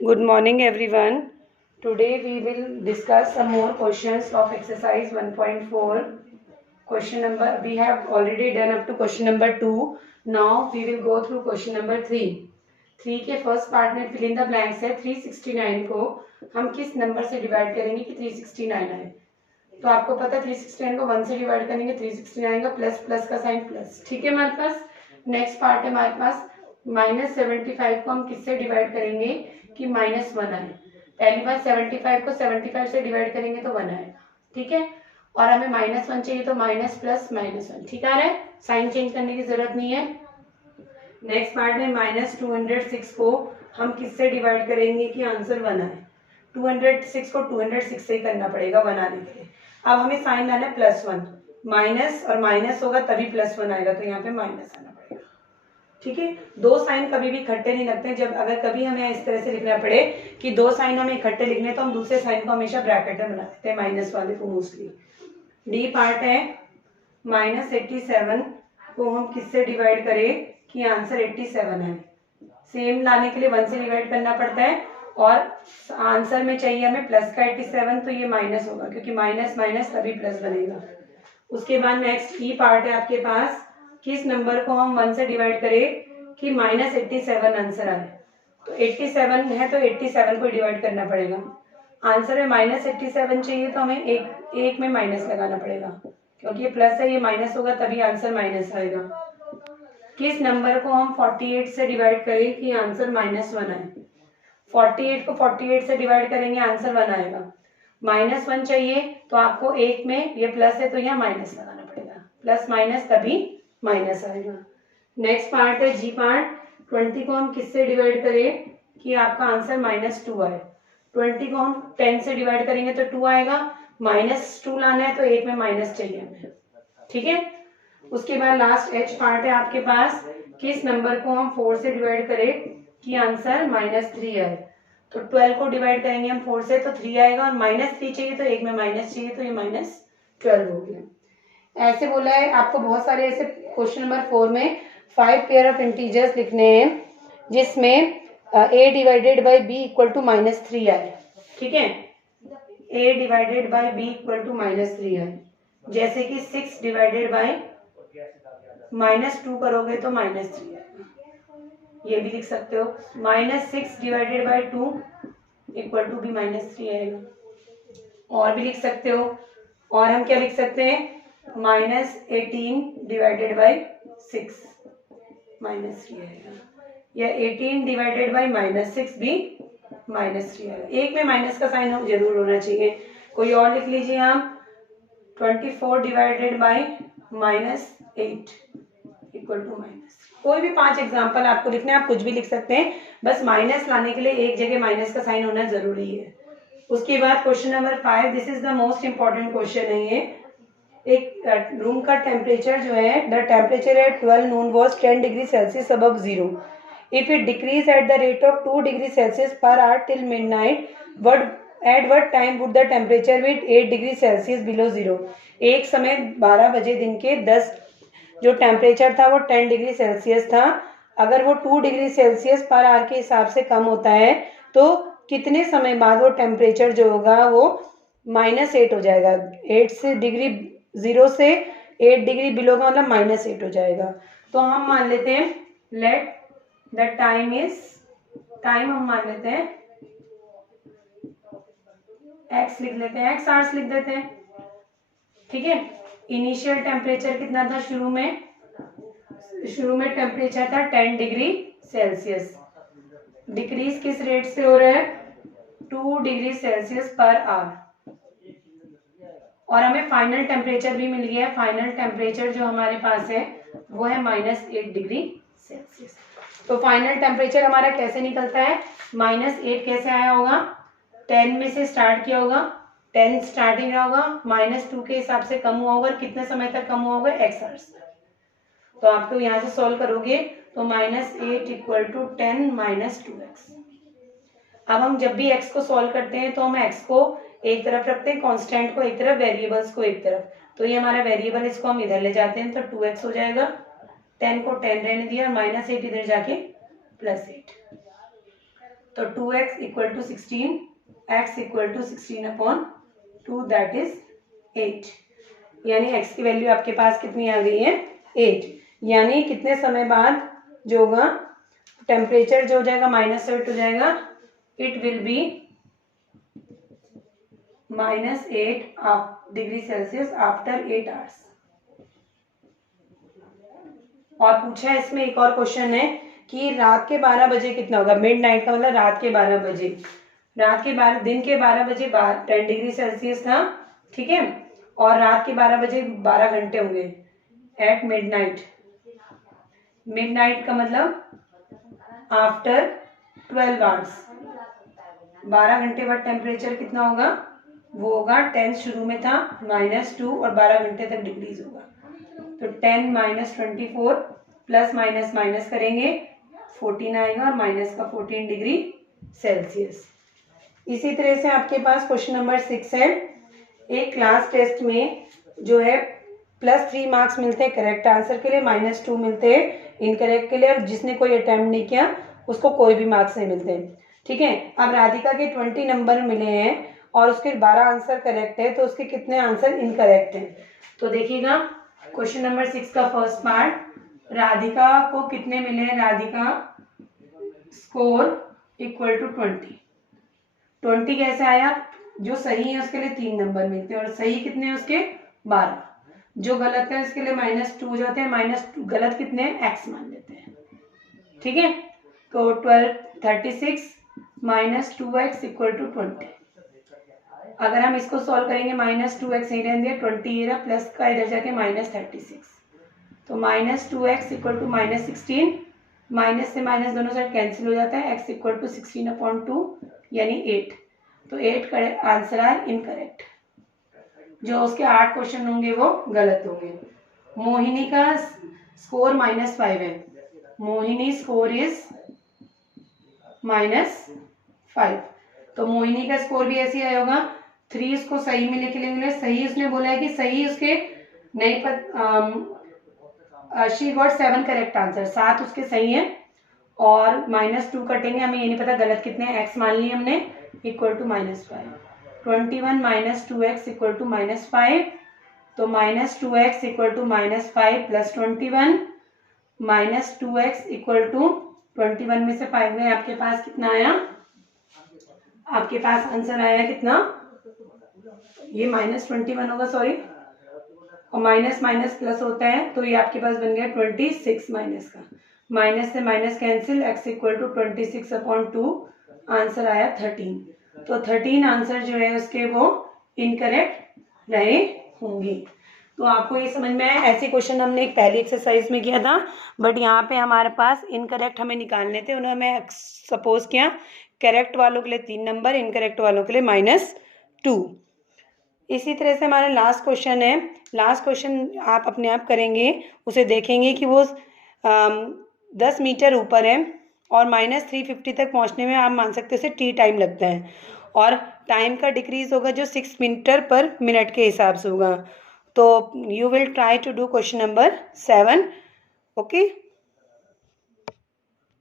Good morning, everyone. Today we will discuss some more questions of exercise 1.4. Question number, we have already done up to question number 2. Now we will go through question number 3. 3 के first part में fill in the blanks है. 369 को हम किस number से divide करेंगे कि 369 आए. तो आपको पता है 369 को 1 से डिवाइड करेंगे 369 का प्लस प्लस का साइन प्लस. ठीक है हमारे पास. नेक्स्ट पार्ट है हमारे पास -75 को हम किससे डिवाइड करेंगे कि -1 आए. पहली बार 75 को 75 से डिवाइड करेंगे तो 1 आएगा. ठीक है. और हमें -1 चाहिए तो माइनस प्लस -1. ठीक आ रहा है. साइन चेंज करने की जरूरत नहीं है. नेक्स्ट पार्ट में -206 को हम किससे डिवाइड करेंगे कि आंसर 1 आए. 206 को 206 से ही करना पड़ेगा 1 आने के लिए. अब हमें साइन लाना है +1. माइनस और माइनस होगा तभी +1 आएगा, तो यहाँ पे माइनस आना पड़ेगा. ठीक है. दो साइन कभी भी इकट्ठे नहीं लगते. जब अगर कभी हमें इस तरह से लिखना पड़े कि दो साइन हमें इकट्ठे लिखने, तो हम दूसरे साइन को हमेशा ब्रैकेट में बना देते हैं, माइनस वाले को मोस्टली. डी पार्ट है -87 को हम किससे डिवाइड करें कि आंसर 87 है. सेम लाने के लिए 1 से डिवाइड करना पड़ता है और आंसर में चाहिए हमें प्लस का 87, तो ये माइनस होगा क्योंकि माइनस माइनस तभी प्लस बनेगा. उसके बाद नेक्स्ट ई पार्ट है आपके पास, किस नंबर को हम 1 से डिवाइड करें कि -87 आंसर आए. तो 87 है तो 87 को डिवाइड करना पड़ेगा. आंसर में -87 चाहिए तो हमें एक में माइनस लगाना पड़ेगा क्योंकि ये प्लस है, ये माइनस होगा तभी आंसर माइनस आएगा. किस नंबर को हम 48 से डिवाइड करें कि आंसर -1 आए. 48 को 48 से डिवाइड करेंगे आंसर 1 आएगा. -1 चाहिए तो आपको एक में, ये प्लस है तो यहाँ माइनस लगाना पड़ेगा. प्लस माइनस तभी माइनस आएगा. नेक्स्ट पार्ट है जी पार्ट. 20 को हम किससे डिवाइड करें कि आपका आंसर -2 आए. 20 को हम 10 से डिवाइड करेंगे तो 2 आएगा. -2 लाना है तो एक में माइनस चाहिए हमें. ठीक है. उसके बाद लास्ट एच पार्ट है आपके पास, किस नंबर को हम 4 से डिवाइड करें कि आंसर -3 आए. तो 12 को डिवाइड करेंगे हम 4 से तो 3 आएगा और -3 चाहिए तो एक में माइनस चाहिए, तो ये -12 हो गया. ऐसे बोला है आपको. बहुत सारे ऐसे क्वेश्चन नंबर 4 में 5 पेयर ऑफ इंटीजर्स लिखने हैं जिसमें a divided by b equal to -3 आए. ठीक है. a divided by b equal to -3 आए. जैसे कि 6 डिवाइडेड बाई -2 करोगे तो -3 आएगा. ये भी लिख सकते हो. -6 डिवाइडेड बाई 2 इक्वल टू भी -3 आएगा. और भी लिख सकते हो. और हम क्या लिख सकते हैं, -18 डिवाइडेड बाई 6 -3 आएगा. या 18 डिवाइडेड बाई -6 भी -3 आएगा. एक में माइनस का साइन जरूर होना चाहिए. कोई और लिख लीजिए आप. 24 divided by -8 equal to minus. कोई भी 5 एग्जाम्पल आपको लिखना है, आप कुछ भी लिख सकते हैं. बस माइनस लाने के लिए एक जगह माइनस का साइन होना जरूरी है. उसके बाद question number 5, this is the most important question है ये. एक रूम का टेम्परेचर जो है, the temperature at 12 noon was 10 degree Celsius above zero. If it decrease at the rate of 2 degree Celsius per hour till midnight, at what time would the temperature be 8 degree Celsius below zero? एक समय 12 बजे दिन के 10 जो temperature था वो 10 degree Celsius था. अगर वो 2 डिग्री सेल्सियस पर आवर के हिसाब से कम होता है तो कितने समय बाद वो टेम्परेचर जो होगा वो -8 हो जाएगा. 8 से डिग्री 0 से 8 डिग्री बिलो का मतलब -8 हो जाएगा. तो हम मान लेते हैं let the time is, time हम मान लेते हैं x लिख लेते हैं, x आवर्स लिख देते हैं. ठीक है. इनिशियल टेम्परेचर कितना था शुरू में टेम्परेचर था 10 डिग्री सेल्सियस. डिक्रीज किस रेट से हो रहा है, 2 डिग्री सेल्सियस पर आवर. और हमें फाइनल टेम्परेचर भी मिल गया है. फाइनल टेम्परेचर जो हमारे पास है वो है -8 डिग्री सेल्सियस. तो फाइनल टेम्परेचर हमारा कैसे निकलता है, -8 कैसे आया होगा, 10 में से स्टार्ट किया होगा, 10 स्टार्टिंग रहा होगा, -2 के हिसाब से कम हुआ होगा. कितने समय तक कम हुआ होगा, x आवर्स तक. तो आप तो यहाँ से सॉल्व करोगे तो -8 इक्वल टू 10 -2x. अब हम जब भी x को सॉल्व करते हैं तो हम x को एक तरफ रखते हैं, कांस्टेंट को एक तरफ, वेरिएबल्स को एक तरफ. तो ये हमारा वेरिएबल, इसको हम इधर ले जाते हैं तो 2x हो जाएगा. 10 को 10 रहने दिया और -8 इधर जाके +8. तो 2x equal to 16, x equal to 16/2 that is 8। यानी x की वैल्यू आपके पास कितनी आ गई है 8। यानी कितने समय बाद जो होगा टेम्परेचर जो हो जाएगा -8 हो जाएगा, it will be -8 degree Celsius after 8 hours. और पूछा है इसमें एक और क्वेश्चन है कि रात के 12 बजे कितना होगा। मिड नाइट का मतलब रात के 12 बजे, दिन के 12 बजे 10 डिग्री सेल्सियस था, ठीक है, और रात के 12 बजे 12 घंटे होंगे at mid night. Mid night का मतलब आफ्टर 12 आवर्स, 12 घंटे बाद टेम्परेचर कितना होगा, वो होगा 10 शुरू में था -2 और 12 घंटे तक डिक्रीज होगा। तो 10 - 24 प्लस माइनस माइनस करेंगे 14 आएगा और माइनस का 14 डिग्री सेल्सियस। इसी तरह से आपके पास क्वेश्चन नंबर 6 है। एक क्लास टेस्ट में जो है +3 मार्क्स मिलते हैं करेक्ट आंसर के लिए, -2 मिलते हैं इनकरेक्ट के लिए, और जिसने कोई अटेम्प्ट नहीं किया उसको कोई भी मार्क्स नहीं मिलते, ठीक है। अब राधिका के 20 नंबर मिले हैं और उसके 12 आंसर करेक्ट है, तो उसके कितने आंसर इनकरेक्ट हैं। तो देखिएगा क्वेश्चन नंबर 6 का फर्स्ट पार्ट, राधिका को कितने मिले हैं, राधिका स्कोर इक्वल टू 20 कैसे आया, जो सही है उसके लिए 3 नंबर मिलते हैं और सही कितने हैं उसके 12, जो गलत है उसके लिए -2 हो जाते हैं, -2 गलत कितने हैं x मान लेते हैं, ठीक है। तो 36 - 2x इक्वल टू 20। अगर हम इसको सॉल्व करेंगे -2x यही रहने दिया, 20 ये रहा, प्लस का इधर जाके -36, तो -2x इक्वल टू -16, माइनस से माइनस दोनों साइड कैंसिल हो जाता है, x इक्वल टू 16/2 यानी 8। तो 8 आंसर आर इनकरेक्ट, जो उसके 8 क्वेश्चन होंगे वो गलत होंगे। मोहिनी का स्कोर -5 है, मोहिनी स्कोर इज -5, तो मोहिनी का स्कोर भी ऐसे आया होगा। 3 उसको सही में लिख लेंगे, सही उसने बोला है कि सही उसके नहीं शी गॉट 7 करेक्ट आंसर, 7 उसके सही है और -2 कटेंगे, हमें ये नहीं पता गलत कितने हैं, x मान लिया हमने equal to -5। 21 - 2x equal to -5, तो -2x equal to -5 plus 21 -2x equal to 21 में से 5 गए, आपके पास कितना आया, आपके पास आंसर आया कितना, ये -21 होगा सॉरी, और माइनस माइनस प्लस होता है, तो ये आपके पास बन गया 26 माइनस का, माइनस से minus cancel, x equal to 26/2, answer आया 13। तो 13 आंसर जो है उसके वो इनकरेक्ट रहे होंगे। तो आपको ये समझ में आया, ऐसे क्वेश्चन हमने एक पहली एक्सरसाइज में किया था, बट यहाँ पे हमारे पास इनकरेक्ट हमें निकालने थे, उन्होंने हमें सपोज किया करेक्ट वालों के लिए 3 नंबर, इनकरेक्ट वालों के लिए -2। इसी तरह से हमारा लास्ट क्वेश्चन है, लास्ट क्वेश्चन आप अपने आप करेंगे, उसे देखेंगे कि वो 10 मीटर ऊपर है और -350 तक पहुंचने में आप मान सकते हो उसे t टाइम लगता है, और टाइम का डिक्रीज होगा जो 6 मीटर पर मिनट के हिसाब से होगा। तो you will try to do question number 7, okay.